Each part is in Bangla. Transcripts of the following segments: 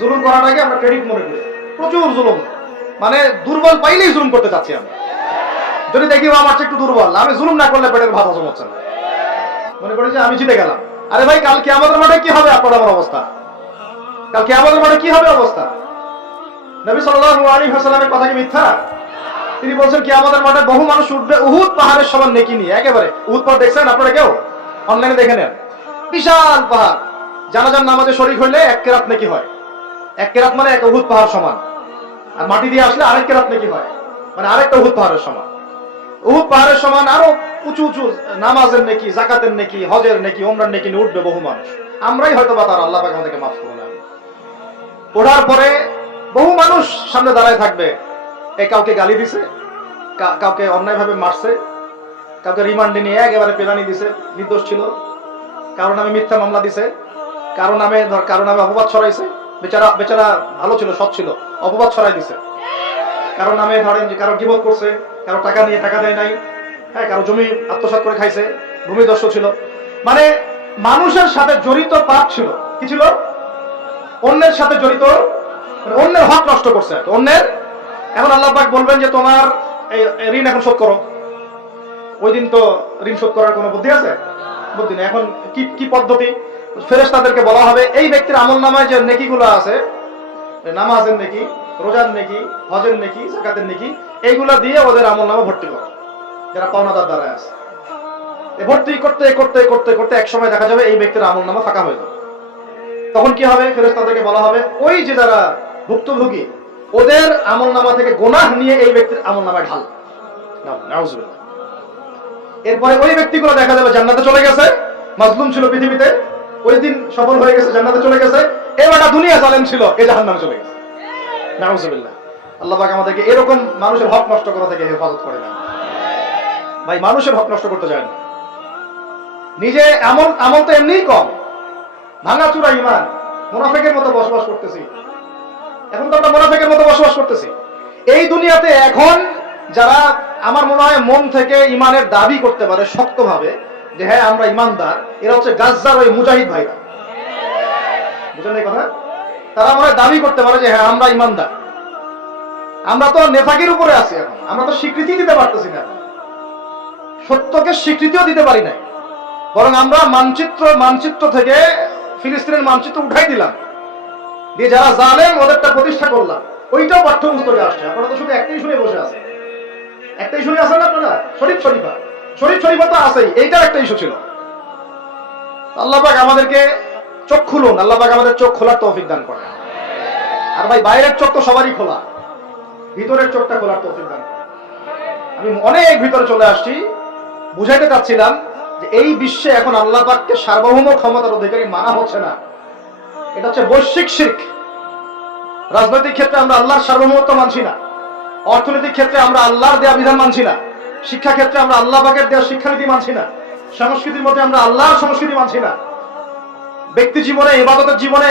জুলুম করাটাকে আমরা ক্রেডিট মনে করি, প্রচুর জুলুম, মানে দুর্বল পাইলেই জুলুম করতে চাচ্ছি আমরা। যদি দেখি আমার চেয়ে একটু দুর্বল, আমি জুলুম না করলে পেটের ভাত হজম হচ্ছে না, মনে করি যে আমি জিতে গেলাম। আরে ভাই, কাল কিয়ামতের মাঠে কি হবে আপনার আমার অবস্থা? কাল কিয়ামতের মাঠে কি হবে অবস্থা? নবী সাল্লাল্লাহু আলাইহি ওয়াসাল্লামের কথা কি মিথ্যা? তিনি বলছেন কিয়ামতের মাঠে বহু মানুষ উঠবে উহুদ পাহাড়ের সমান নেকি নিয়ে। একেবারে উহুদ পাহাড় দেখছেন আপনারা কেউ? অনলাইনে দেখে নেন, বিশাল পাহাড়। জানাজার নামাজে শরীক হইলে এক কেরাত নেকি হয়। এক কেরাত মানে এক উহুদ পাহাড় সমান, আর মাটি দিয়ে আসলে আরেক কেরাত নেকি হয়, মানে আরেকটা উহুদ পাহাড়ের সমান। উহুদ পাহাড়ের সমান আরো উঁচু উঁচু নামাজের নেকি, যাকাতের নেকি, হজের নেকি, ওমরার নেকি নিয়ে উঠবে বহু মানুষ। আমরাই হয়তো বা তার, আল্লাহ পাক আমাদেরকে মাফ করুন। ওঠার পরে বহু মানুষ সামনে দাঁড়ায় থাকবে। কাউকে গালি দিছে, কাউকে অন্যায়ভাবে মারছে, কাউকে রিমান্ডে নিয়ে একেবারে পেলানি দিছে, নির্দোষ ছিল, কারণ আমি মিথ্যা মামলা দিছে, কারণ আমি অপবাদ ছড়াইছে, বেচারা বেচারা ভালো ছিল, সৎ ছিল, অপবাদ ছড়াই দিছে। কারণ আমি ধরেন যে কারো গিবত করছে, কারো টাকা নিয়ে টাকা দেয় নাই, হ্যাঁ, কারো জমি আত্মসাৎ করে খাইছে, ভূমিদস্যু ছিল, মানে মানুষের সাথে জড়িত পাপ ছিল। কি ছিল? অন্যের সাথে জড়িত, মানে অন্যের হক নষ্ট করছে অন্যের। এখন আল্লাহ পাক বলবেন যে তোমার এই ঋণ এখন শোধ করো। ওই দিন তো ঋণ শোধ করার কোনো বুদ্ধি আছে? বুদ্ধি নেই। এখন কি পদ্ধতি? ফেরেশতাদেরকে বলা হবে এই ব্যক্তির আমলনামায় যে নেকিগুলো আছে, নামাজের নেকি, রোজার নেকি, হজের নেকি, যাকাতের নেকি, এইগুলা দিয়ে ওদের আমলনামা ভর্তি করো, যারা পাওনাদার দ্বারা আছে। ভর্তি করতে করতে করতে করতে এক সময় দেখা যাবে এই ব্যক্তির আমলনামা ফাঁকা হয়ে যাবে। তখন কি হবে? ফেরেশতাদেরকে বলা হবে ওই যে যারা ভুক্তভোগী ওদের আমলনামা থেকে গুনাহ নিয়ে এই ব্যক্তির আমলনামায় ঢাল। নাউযুবিল্লাহ। এরপরে ওই ব্যক্তিগুলো দেখা যাবে জান্নাতে চলে গেছে, মাজলুম ছিল পৃথিবীতে, ওই দিন সফল হয়ে গেছে, জান্নাতে চলে গেছে। এবারটা দুনিয়া জালেম ছিল, এই জাহান্নামে চলে গেছে। নাউযুবিল্লাহ। আল্লাহ পাক আমাদেরকে এরকম মানুষের হক নষ্ট করা থেকে হেফাজত করে না। ভাই, মানুষের হক নষ্ট করতে যায় না। নিজে আমল তো এমনিই কম, ভাঙাচুরা ঈমান, মুনাফিকের মতো বসবাস করতেছি। এখন তো আমরা মুনাফিকের মতো বসবাস করতেছি এই দুনিয়াতে। এখন যারা আমার মনে হয় মন থেকে ঈমানের দাবি করতে পারে শক্তভাবে যে হ্যাঁ আমরা ঈমানদার, এরা হচ্ছে গাজ্জার ওই মুজাহিদ ভাইরা। বুঝলেন এই কথা? তারা মনে হয় দাবি করতে পারে যে হ্যাঁ আমরা ঈমানদার। আমরা তো নেফাকের উপরে আছি, এখন আমরা তো স্বীকৃতি দিতে পারতেছি না, সত্যকে স্বীকৃতিও দিতে পারি নাই। বরং আমরা মানচিত্র থেকে ফিলিস্তিনের মানচিত্র উঠাই দিলাম, দিয়ে যারা জালেম ওদেরটা প্রতিষ্ঠা করলাম। ওইটাও পাঠ্যপুস্তকে আসছে। আপনারা তো শুধু একটাই শুনে বসে আছেন, একটাই শুনে আছেন আপনারা। শরীফ শরীফা তো আছেই, এইটার একটা ইস্যু ছিল। আল্লাহ পাক আমাদেরকে চোখ খুলুন, আল্লাহ পাক আমাদের চোখ খোলার তৌফিক দান করেন। আর ভাই, বাইরের চোখ তো সবারই খোলা, ভিতরের চোখটা খোলার তৌফিক দান করেন। আমি অনেক ভিতরে চলে আসছি, বুঝাইতে চাচ্ছিলাম যে এই বিশ্বে এখন আল্লাহ পাককে সার্বভৌম ক্ষমতার অধিকারী মানা হচ্ছে না। এটা হচ্ছে বৈশ্বিক শিরক। রাজনৈতিক ক্ষেত্রে আমরা আল্লাহর সার্বভৌমত্ব মানছি না, অর্থনৈতিক ক্ষেত্রে আমরা আল্লাহর দেয়া বিধান মানছি না, শিক্ষা ক্ষেত্রে আমরা আল্লাহ পাকের দেয়া শিক্ষানীতি মানছি না, সংস্কৃতির মধ্যে আমরা আল্লাহর সংস্কৃতি মানছি না, ব্যক্তি জীবনে, ইবাদতের জীবনে,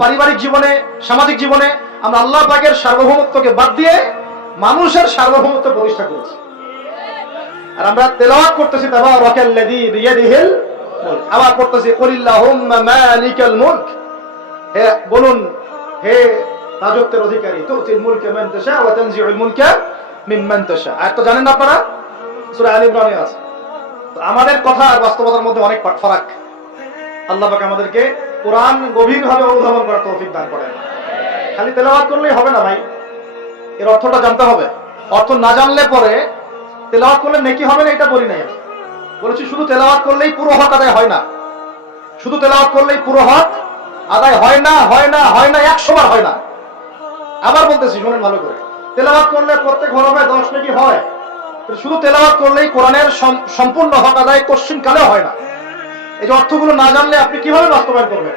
পারিবারিক জীবনে, সামাজিক জীবনে আমরা আল্লাহ পাকের সার্বভৌমত্বকে বাদ দিয়ে মানুষের সার্বভৌমত্ব প্রতিষ্ঠা করেছি। আর আমরা তেলাওয়াত করতেছি তাবারাকাল্লাযী বিয়াদিহিল মুলক, আবার করতেছি কুলিল্লাহুম্মা মালিকাল মুলক, হে বলুন হে রাজত্বের অধিকারী, তুতিল মুলকা মান তাশা ওয়া তানজিউল মুলকা মিম্মান তাশা। আর তো জানেন না আপনারা, সূরা আলে ইমরানে আছে। তো আমাদের কথা আর বাস্তবতার মধ্যে অনেক ফারাক। আল্লাহ পাক আমাদেরকে কোরআন গভীরভাবে অনুধাবন করার তৌফিক দান করেন। খালি তেলাওয়াত করলেই হবে না ভাই, এর অর্থটা জানতে হবে। অর্থ না জানলে পরে তেলাওয়াত করলে নেকি হবে না এটা বলি নাই আমি। বলেছি শুধু তেলাওয়াত করলেই পুরো হক আদায় হয় না, শুধু তেলাওয়াত করলেই পুরো হক আদায় হয় না, 100 বার হয় না। আবার বলতেছি শুনেন ভালো করে, তেলাওয়াত করলে প্রত্যেক হরফে 10 নেকি হয়, শুধু তেলাওয়াত করলেই কোরআনের সম্পূর্ণ হক আদায় কোশ্চিন কালেও হয় না। এই যে অর্থগুলো না জানলে আপনি কিভাবে বাস্তবায়ন করবেন,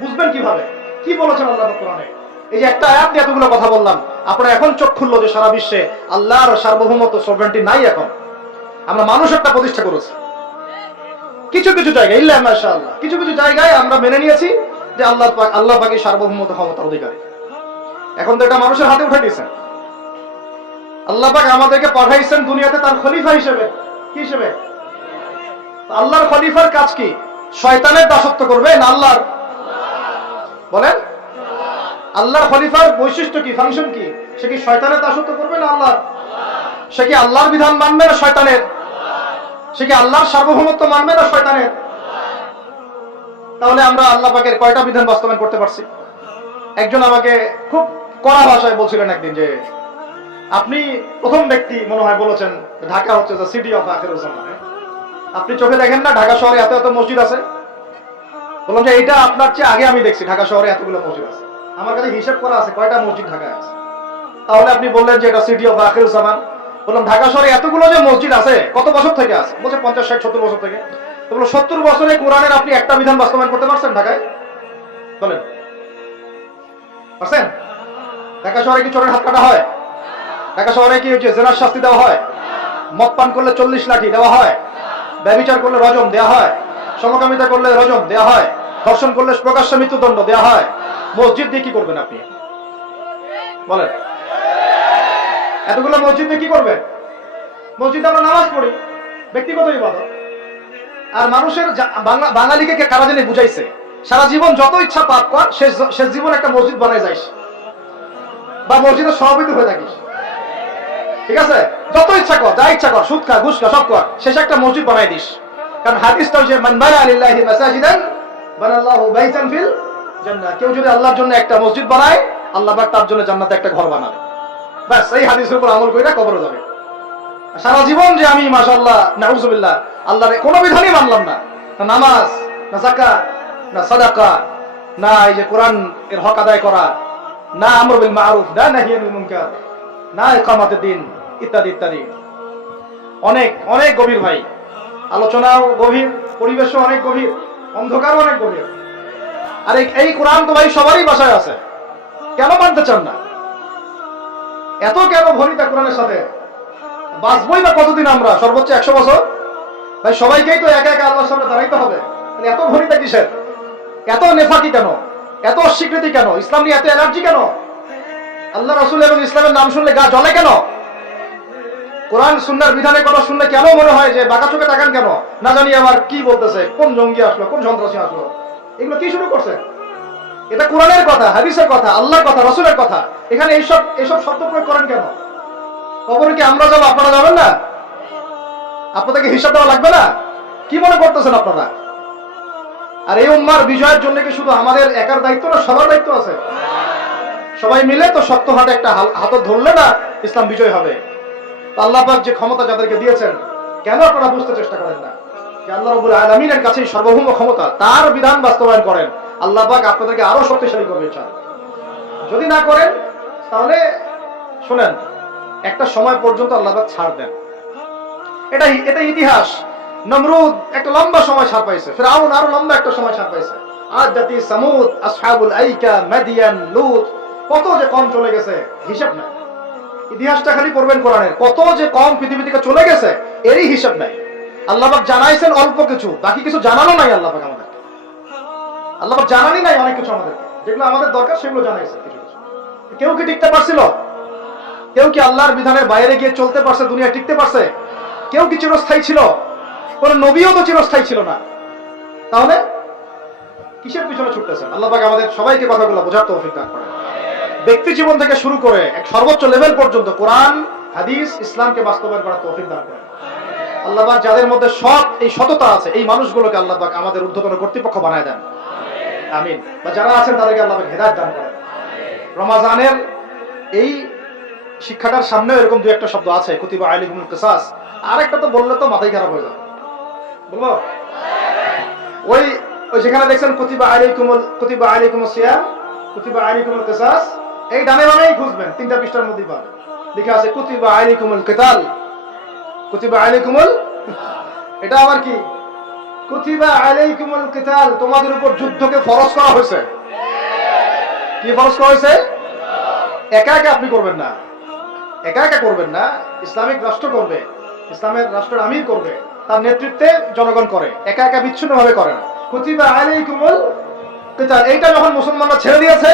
বুঝবেন কিভাবে কি বলেছেন আল্লাহ কোরআনে? এই যে একটা আয়াত নিয়ে এতগুলো কথা বললাম, আপনারা এখন চোখ খুললো যে সারা বিশ্বে আল্লাহর সার্বভৌমত্ব সভরেন্টি নাই। এখন আমরা মানুষ একটা প্রতিষ্ঠা করেছি কিছু কিছু জায়গায়, ইল্লা মাশাআল্লাহ, কিছু কিছু জায়গায় আমরা মেনে নিয়েছি যে আল্লাহ পাকের সার্বভৌমত্ব ক্ষমতার অধিকারী। এখন তো এটা মানুষের হাতে উঠে দিয়েছেন। আল্লাহ পাক আমাদেরকে পাঠাইছেন দুনিয়াতে তার খলিফা হিসেবে। কি হিসেবে? আল্লাহর খলিফার কাজ কি? শয়তানের দাসত্ব করবে না আল্লাহর? বলেন, আল্লাহর খলিফার বৈশিষ্ট্য কি, ফাংশন কি? সে কি শয়তানের দাসত্ব করবে না আল্লাহর? সে কি আল্লাহর বিধান মানবে না শয়তানের? সে কি আল্লাহর সার্বভৌমত্ব মানবে না শয়তানের? তাহলে আমরা আল্লাহ পাকের কয়টা বিধান বাস্তবায়ন করতে পারছি? একজন আমাকে খুব কড়া ভাষায় বলছিলেন একদিন যে আপনি প্রথম ব্যক্তি মনে হয় বলেছেন ঢাকা হচ্ছে দ্য সিটি অফ আখিরুজ জামান। আপনি চোখে দেখেন না ঢাকা শহরে এত এত মসজিদ আছে? বললাম যে এটা আপনার চেয়ে আগে আমি দেখছি ঢাকা শহরে এতগুলো মসজিদ আছে। আমার কাছে হিসাব করা আছে কয়টা মসজিদ ঢাকায় আছে। তাহলে আপনি বললেন যে এটা সিটি অফ আখিরুজ জামান। বললাম ঢাকা শহরে এতগুলো যে মসজিদ আছে কত বছর থেকে আছে? বলছে 50, 60, 70 বছর থেকে। তো বললো 70 বছরে কোরআনের আপনি একটা বিধান বাস্তবায়ন করতে পারছেন ঢাকায়? বলেন পারছেন? ঢাকা শহরে কি চোরের হাত কাটা হয়? ঢাকা শহরে কি হচ্ছে জেনার শাস্তি দেওয়া হয়? মদ পান করলে 40 লাঠি দেওয়া হয়? ব্যভিচার করলে রজম দেওয়া হয়? সমকামিতা করলে রজম দেওয়া হয়? ধর্ষণ করলে প্রকাশ্য মৃত্যুদণ্ড দেওয়া হয়? মসজিদ দিয়ে কি করবেন আপনি বলেন? এতগুলো মসজিদ দিয়ে কি করবেন? মসজিদে আমরা নামাজ পড়ি, ব্যক্তিগত ইবাদত। আর মানুষের বাঙালিকে কারা জানি বুঝাইছে সারা জীবন যত ইচ্ছা পাপ কর, শেষ জীবন একটা মসজিদ বানায় যাইস বা মসজিদের সভাপতি হয়ে থাকিস, ঠিক আছে? যত ইচ্ছা কর, যা ইচ্ছা কর, সুদ খা, ঘুষ খা, সব কর, শেষে একটা মসজিদ বানাই দিস। কারণ হাদিসটা হচ্ছে মান বানা লিল্লাহি মাসাজিদান বানাল্লাহু বাইতান ফিল জান্নাহ। কেউ যদি আল্লাহর জন্য একটা মসজিদ বানায়, আল্লাহ পাক তার জন্য জান্নাতে একটা ঘর বানাবে। ব্যাস, এই হাদিসের উপর আমল কইরা কবরে যাবে। সারা জীবন যে আমি মাশাআল্লাহ নাউযুবিল্লাহ আল্লাহর কোনো বিধানই মানলাম না, না নামাজ, না যাকাত, না সাদাকা, না এই যে কোরআন এর হক আদায় করা, না আমর বিল মারুফ, না নাহি আনিল মুনকার, না ইকামাতুদ দ্বীন, ইত্যাদি ইত্যাদি। অনেক অনেক গভীর ভাই, আলোচনাও গভীর, পরিবেশও অনেক গভীর, অন্ধকারও অনেক গভীর। আর এই কোরআন তো ভাই সবারই বাসায় আছে, কেন মানতে চান না? এত কেন ভরিতা কোরআনের সাথে? বাঁচবই বা কতদিন আমরা? সর্বোচ্চ 100 বছর। ভাই সবাইকেই তো একা একা আল্লাহর সামনে দাঁড়াইতে হবে। এত ভরিতা কিসের? এত নেফাকি কেন? এত অস্বীকৃতি কেন? ইসলাম নিয়ে এত এলার্জি কেন? আল্লাহ রাসূল এবং ইসলামের নাম শুনলে গা জ্বলে কেন? কোরআন সুন্নাহর বিধানের কথা শুনলে কেন মনে হয় যে বাঁকা চোখে তাকান কেন? না জানি আবার কি বলতেছে, কোন জঙ্গি আসলো, কোন সন্ত্রাসী আসলো, এগুলো কি শুরু করছে? এটা কোরআনের কথা, হাদিসের কথা, আল্লাহর কথা, রাসূলের কথা। এখানে এইসব শব্দ প্রয়োগ করেন কেন? কবরে কি আমরা যাবো, আপনারা যাবেন না? আপনাদেরকে হিসাব দেওয়া লাগবে না? কি মনে করতেছেন আপনারা? আর এই উম্মার বিজয়ের জন্য কি শুধু আমাদের একার দায়িত্ব না, সবার দায়িত্ব আছে? সবাই মিলে তো শক্ত হাতে একটা হাত ধরলে না ইসলাম বিজয় হবে। আল্লাহ পাক যে ক্ষমতা যাদেরকে দিয়েছেন, কেন আপনারা বুঝতে চেষ্টা করেন না যে আল্লাহ রাব্বুল আলামিনের কাছেই সর্বভৌম ক্ষমতা, তার বিধান বাস্তবায়ন করেন, আল্লাহ পাক আপনাদেরকে আরো শক্তিশালী করবে ইনশাআল্লাহ। যদি না করেন তাহলে শুনেন, একটা সময় পর্যন্ত আল্লাহ পাক ছাড় দেন। এটা ইতিহাস। নমরুদ একটা লম্বা সময় ছাড় পাইছে, ফিরআউন আরো লম্বা একটা সময় ছাড় পাইছে, আদ জাতি, সামুদ, আসহাবুল আইকা, মাদিয়ান, লূত, কত যে কম চলে গেছে হিসাব নাই। ইতিহাসটা খালি পড়বেন কোরআনের, কত যে কম পৃথিবী থেকে চলে গেছে এরই হিসাব নাই। আল্লাহ পাক জানাইছেন অল্প কিছু, বাকি কিছু জানানো নাই আল্লাহ পাক আমাদেরকে। আল্লাহ পাক জানানি নাই অনেক কিছু আমাদেরকে, যেগুলো আমাদের দরকার সেগুলো জানাইছে কিছু কিছু। কেউ কি টিকতে পারছিল? কেউ কি আল্লাহর বিধানের বাইরে গিয়ে চলতে পারছে? দুনিয়া টিকতে পারছে? কেউ কি চিরস্থায়ী ছিল? কোন নবীও তো চিরস্থায়ী ছিল না। তাহলে কিসের পিছনে ছুটতেছেন? আল্লাহ পাক আমাদের সবাইকে কথাগুলো বোঝার তৌফিক দান করেন। ব্যক্তি জীবন থেকে শুরু করে এক সর্বোচ্চ লেভেল পর্যন্ত কোরআন, হাদিস, ইসলামকে বাস্তবায়ন করার তৌফিক দান করেন। আল্লাহ পাক যাদের মধ্যে এই সততা আছে, এই মানুষগুলোকে আল্লাহ পাক আমাদের ঊর্ধ্বতন কর্তৃপক্ষ বানায় দেন, আমিন। বা যারা আছেন তাদেরকে আল্লাহ পাক হেদায়েত দান করেন। রমাজানের এই শিক্ষাটার সামনেও এরকম দুই একটা শব্দ আছে, কুতিবা আলাইকুমুল কিসাস। আর একটা তো বললে তো মাথায় খারাপ হয়ে যাবে, বলবো? ওই যেখানে দেখছেন কুতিবা আলাইকুমুস সিয়াম, কুতিবা আলাইকুমুল কিসাস, এই ডানে বামেই খুঁজবেন, 3টা পৃষ্ঠার মধ্যেই পাবেন। লেখা আছে কুতিবা আলাইকুমুল কিতাল, কুতিবা আলাইকুমুল, এটা আবার কি? কুতিবা আলাইকুমুল কিতাল, তোমাদের উপর যুদ্ধকে ফরজ করা হয়েছে। কি ফরজ করা হয়েছে? একা একা আপনি করবেন না, একা একা করবেন না, ইসলামিক রাষ্ট্র করবে, ইসলামের রাষ্ট্রের আমির করবে, তার নেতৃত্বে জনগণ করে, একা একা বিচ্ছিন্ন ভাবে করে না। কুতিবা আলাইকুমুল কিতাল, এইটা যখন মুসলমানরা ছেড়ে দিয়েছে,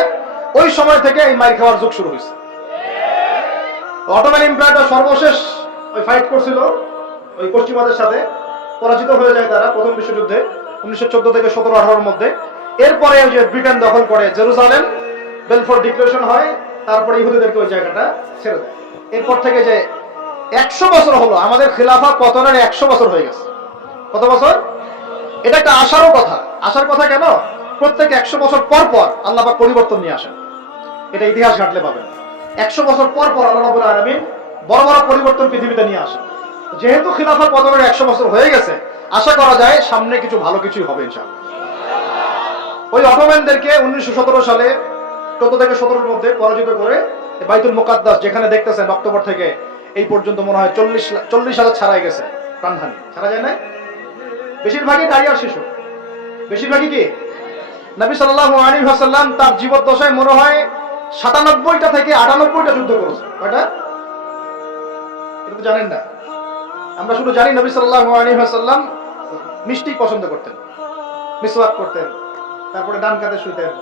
ওই সময় থেকে এই মাইর খাওয়ার যুগ শুরু হয়েছে। অটোমান এম্পায়ারটা সর্বশেষ ওই ফাইট করছিল ওই পশ্চিমাদের সাথে, পরাজিত হয়ে যায় তারা প্রথম বিশ্বযুদ্ধে 1914 থেকে 17-18 মধ্যে। এরপরে ওই যে ব্রিটেন দখল করে জেরুজালেম, বেলফোর ডিক্লারেশন হয়, তারপরে ইহুদিদেরকে ওই জায়গাটা ছেড়ে দেয়। এরপর থেকে যে 100 বছর হলো, আমাদের খিলাফা পতনের 100 বছর হয়ে গেছে। কত বছর? এটা একটা আশারও কথা। আশার কথা কেন? প্রত্যেক 100 বছর পর পর আল্লাহ পাক পরিবর্তন নিয়ে আসেন। এটা ইতিহাস ঘাটলে পাবেন। 100 বছর পর পর আল্লাহ রাব্বুল আলামিন বড় বড় পরিবর্তন পৃথিবীতে নিয়ে আসেন। যেহেতু খিলাফা পতনের 100 বছর হয়ে গেছে, আশা করা যায় সামনে কিছু ভালো কিছুই হবে ইনশাআল্লাহ। ওই অটোম্যানদেরকে 1917 সালে 14 থেকে 17 মধ্যে পরাজিত করে বাইতুল মুকাদ্দাস, যেখানে দেখতেছেন অক্টোবর থেকে এই পর্যন্ত মনে হয় 40,000 ছাড়াই গেছে প্রাণহানি। ছাড়া যায় না? বেশিরভাগই নারী আর শিশু। বেশিরভাগই কি? নবী সাল্লাল্লাহু আলাইহি ওয়াসাল্লাম তার জীবদ্দশায় মনে হয় 97টা থেকে 98টা যুদ্ধ করেছে। কয়টা? এটা তো জানেন না। আমরা শুধু জানি নবী সাল্লাল্লাহু আলাইহি ওয়াসাল্লাম মিষ্টি পছন্দ করতেন, মিসওয়াক করতেন, তারপরে ডান কাঁধে শুইতেন,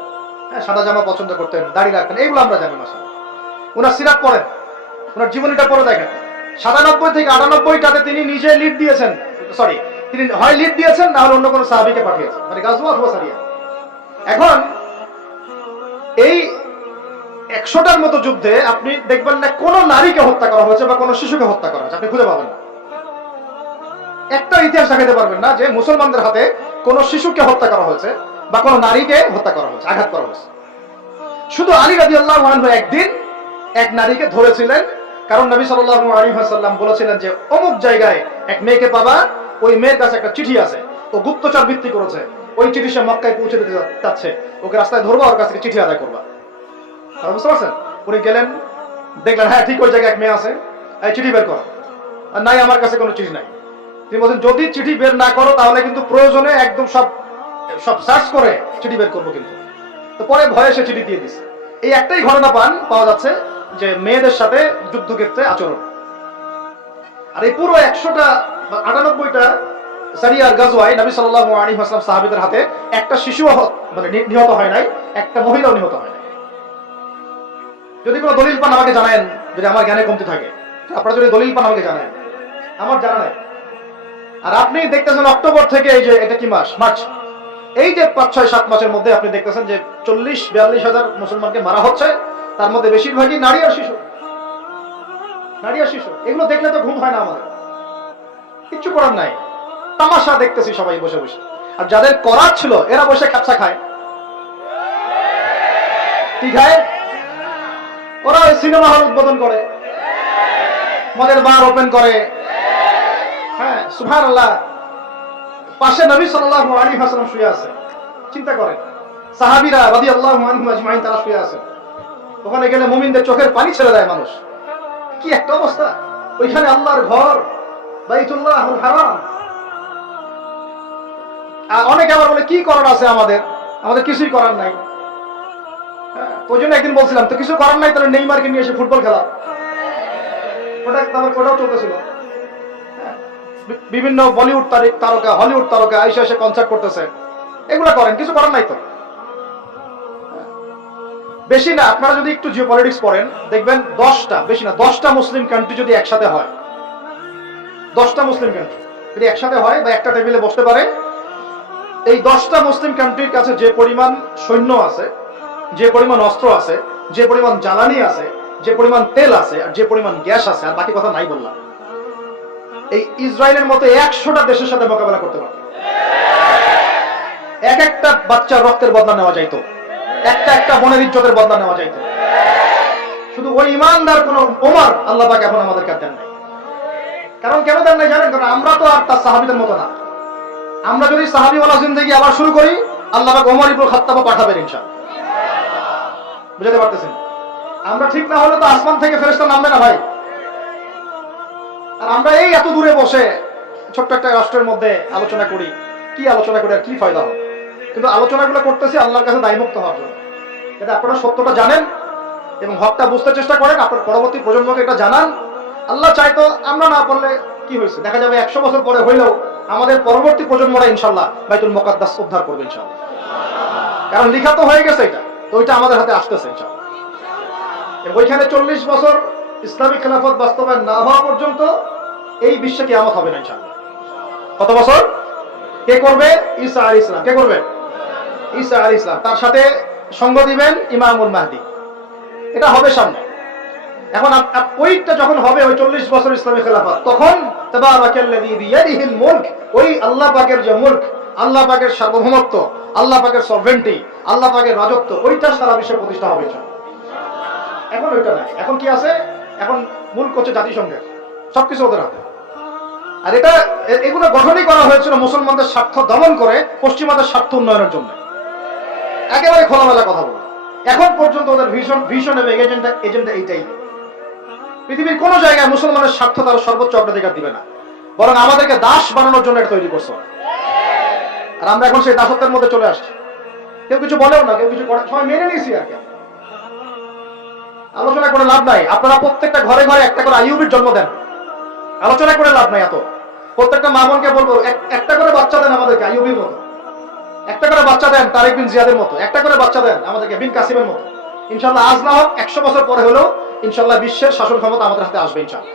সাদা জামা পছন্দ করতেন, দাড়ি রাখতেন, এগুলো আমরা জানি। মাশাআল্লাহ। ওনার সিরাত পড়েন, ওনার জীবনীটা পড়ে দেখেন। 97 থেকে 98টাতে তিনি নিজে লিড দিয়েছেন, সরি, তিনি হয় লিড দিয়েছেন না হলে অন্য কোনো সাহাবীকে পাঠিয়েছেন, মানে গাজওয়া অথবা সারিয়া। এখন এই 100টার মতো যুদ্ধে আপনি দেখবেন না কোনো নারীকে হত্যা করা হয়েছে বা কোনো শিশুকে হত্যা করা হয়েছে, আপনি খুঁজে পাবেন না। একটা ইতিহাস দেখাতে পারবেন না যে মুসলমানদের হাতে কোনো শিশুকে হত্যা করা হয়েছে বা কোনো নারীকে হত্যা করা হয়েছে, আঘাত করা হয়েছে। শুধু আলী রাদিয়াল্লাহু আনহু একদিন এক নারীকে ধরেছিলেন, কারণ নবী সাল্লাল্লাহু আলাইহি ওয়াসাল্লাম বলেছিলেন যে অমুক জায়গায় এক মেয়েকে পাবা, ওই মেয়ের কাছে একটা চিঠি আছে, ও গুপ্তচর বৃত্তি করেছে, ওই চিঠি সে মক্কায় পৌঁছে দিতে যাচ্ছে, ওকে রাস্তায় ধরবা, ওর কাছ থেকে চিঠি আদায় করবা। বুঝতে পারছেন? উনি গেলেন, দেখলেন হ্যাঁ ঠিক ওই জায়গায় এক মেয়ে আছে, এই চিঠি বের করো। আর নাই, আমার কাছে কোনো চিঠি নাই। তিনি বলছেন যদি চিঠি বের না করো তাহলে কিন্তু প্রয়োজনে একদম সব সার্চ করে চিঠি বের করবো কিন্তু। তো পরে ভয়ে সে চিঠি দিয়ে দিচ্ছে। এই একটাই ঘটনা পাওয়া যাচ্ছে যে মেয়েদের সাথে যুদ্ধক্ষেত্রে আচরণ। আর এই পুরো 100টা 98টা সারিয়ার গাজওয়ায় নবী সাল্লাল্লাহু আলাইহি ওয়াসাল্লাম সাহাবীদের হাতে একটা শিশু মানে নিহত হয় নাই, একটা মহিলাও নিহত হয় নাই। যদি কোনো দলিল পান আমাকে জানায়েন, যদি আমার জ্ঞানে কমতি থাকে। আপনারা যদি দলিল পান আমাকে জানায়েন, আমার জানা নাই। আর আপনি দেখতেছেন অক্টোবর থেকে এই যে এটা কি মাস, মার্চ, এই যে 5-6-7 মাসের মধ্যে আপনি দেখতেছেন যে 40-42 হাজার মুসলমানকে মারা হচ্ছে, তার মধ্যে বেশিরভাগই নারী আর শিশু। নারী আর শিশু, এগুলো দেখলে তো ঘুম হয় না আমাদের। কিচ্ছু করার নাই, তামাশা দেখতেছি সবাই বসে বসে। আর যাদের করার ছিল এরা বসে খাপসা খায়। কি খায়? ওরা সিনেমা হল উদ্বোধন করে, মদের বার ওপেন করে। হ্যাঁ, সুবহানাল্লাহ। পাশে নবী সাল্লাল্লাহু আলাইহি ওয়াসাল্লাম শুয়ে আছে। চিন্তা করেন, সাহাবীরা রাদিয়াল্লাহু আনহুম আজমাইন তারা শুয়ে আছে। ওখানে গেলে মুমিনদের চোখের পানি ছেড়ে দেয় মানুষ। কি একটা অবস্থা! ওইখানে আল্লাহর ঘর বাইতুল্লাহুল হারাম। আর অনেকে আবার বলে কি করার আছে আমাদের কিছুই করার নাই। ওই জন্য একদিন বলছিলাম তো কিছু করার নাই, তাহলে নেইমারকে নিয়ে এসে ফুটবল খেলা। ওটাও চলতেছিল। বিভিন্ন বলিউড তারকা, হলিউড তারকা এসে কনসার্ট করতেছে। এগুলা করেন, কিছু করার নাই তো। বেশি না, আপনারা যদি একটু জিওপলিটিক্স পড়েন দেখবেন 10টা, বেশি না 10টা মুসলিম কান্ট্রি যদি একসাথে হয়, 10টা মুসলিম কান্ট্রি যদি একসাথে হয় বা একটা টেবিলে বসতে পারে, এই 10টা মুসলিম কান্ট্রির কাছে যে পরিমাণ সৈন্য আছে, যে পরিমাণ অস্ত্র আছে, যে পরিমাণ জ্বালানি আছে, যে পরিমাণ তেল আছে, আর যে পরিমাণ গ্যাস আছে, আর বাকি কথা নাই বললাম, এই ইসরায়েলের মতো 100টা দেশের সাথে মোকাবেলা করতে পারে। এক একটা বাচ্চার রক্তের বদলা নেওয়া যাইতো, একটা বোনের ইজ্জতের বদলা নেওয়া যাইতো। শুধু ওই ইমানদার কোন ওমর আল্লাহ পাক এখন আমাদেরকে দেন নাই। কারণ কেন দেন নাই জানেন? কারণ আমরা তো আর তার সাহাবীদের মতো না। আমরা যদি সাহাবীওয়ালা জিন্দেগি আবার শুরু করি, আল্লাহ পাক ওমর ইবনে খাত্তাব পাঠাবেন ইনশাআল্লাহ। বুঝতে পারতেছেন? আমরা ঠিক না হলে তো আসমান থেকে ফেরেশতা নামবে না ভাই। আর আমরা এই এত দূরে বসে ছোট্ট একটা রাষ্ট্রের মধ্যে আলোচনা করি, কি আলোচনা করে আর কি ফায়দা হবে? কিন্তু আলোচনাগুলো করতেছি আল্লাহর কাছে দায়মুক্ত হওয়ার জন্য, যাতে আপনারা সত্যটা জানেন এবং হকটা বুঝতে চেষ্টা করেন, আপনার পরবর্তী প্রজন্মকে এটা জানান। আল্লাহ চাইতো আমরা না পারলে কি হয়েছে, দেখা যাবে 100 বছর পরে হইলেও আমাদের পরবর্তী প্রজন্মরা ইনশাল্লাহ বাইতুল মুকাদ্দাস উদ্ধার করবে ইনশাল্লাহ। কারণ লিখা তো হয়ে গেছে এটা, তো ওইটা আমাদের হাতে আসতেছে ইনশাল্লাহ। ওইখানে 40 বছর ইসলামিক খেলাফত বাস্তবায়ন না হওয়া পর্যন্ত এই বিশ্বে কিয়ামত হবে না ইনশাআল্লাহ। কত বছর? কে করবে? ঈসা আলাইহিস সালাম। কে করবে? ঈসা আলাইহিস সালাম। তার সাথে সঙ্গ দিবেন ইমামুল মাহদি। এটা হবে সামনে। এখন ওইটা যখন হবে, ওই 40 বছর ইসলামী খেলাফত, তখন তাবারাকাল্লাযী বিয়াদিহিল মুলক, ওই আল্লাহ পাকের যে মুলক, আল্লাহ পাকের সার্বভৌমত্ব, আল্লাহ পাকের সভরেন্টি, আল্লাহ পাকের রাজত্ব, ওইটা সারা বিশ্বে প্রতিষ্ঠা হবে। এখন ওইটা নাই। এখন কি আছে? এখন মুলক হচ্ছে জাতিসংঘের, সবকিছু ওদের হাতে। আর এগুলো গঠনই করা হয়েছিল মুসলমানদের স্বার্থ দমন করে পশ্চিমাদের স্বার্থ উন্নয়নের জন্য। একেবারে খোলামেলা কথা বলে এখন পর্যন্ত ওদের ভিশন এবং এজেন্ডা এইটাই। পৃথিবীর কোন জায়গায় মুসলমানের স্বার্থ তারা সর্বোচ্চ অগ্রাধিকার দিবে না, বরং আমাদেরকে দাস বানানোর জন্য এটা তৈরি করছে। আর আমরা এখন সেই দাসত্বের মধ্যে চলে আসছি। কেউ কিছু বলেও না, কেউ কিছু করে, সবাই মেনে নিয়েছি। আর আলোচনা করে লাভ নাই। আপনারা প্রত্যেকটা ঘরে ঘরে একটা করে আইয়ুবের জন্ম দেন, আলোচনা করে লাভ নাই। এত প্রত্যেকটা মা বোনকে বলবো, একটা করে বাচ্চা দেন আমাদেরকে আইয়ুবের মতো, একটা করে বাচ্চা দেন তারেক বিন জিয়াদের মতো, একটা করে বাচ্চা দেন আমাদেরকে বিন কাসিমের মতো। ইনশাল্লাহ আজ না হোক 100 বছর পরে হলেও ইনশাল্লাহ বিশ্বের শাসন ক্ষমতা আমাদের হাতে আসবে ইনশাল্লাহ।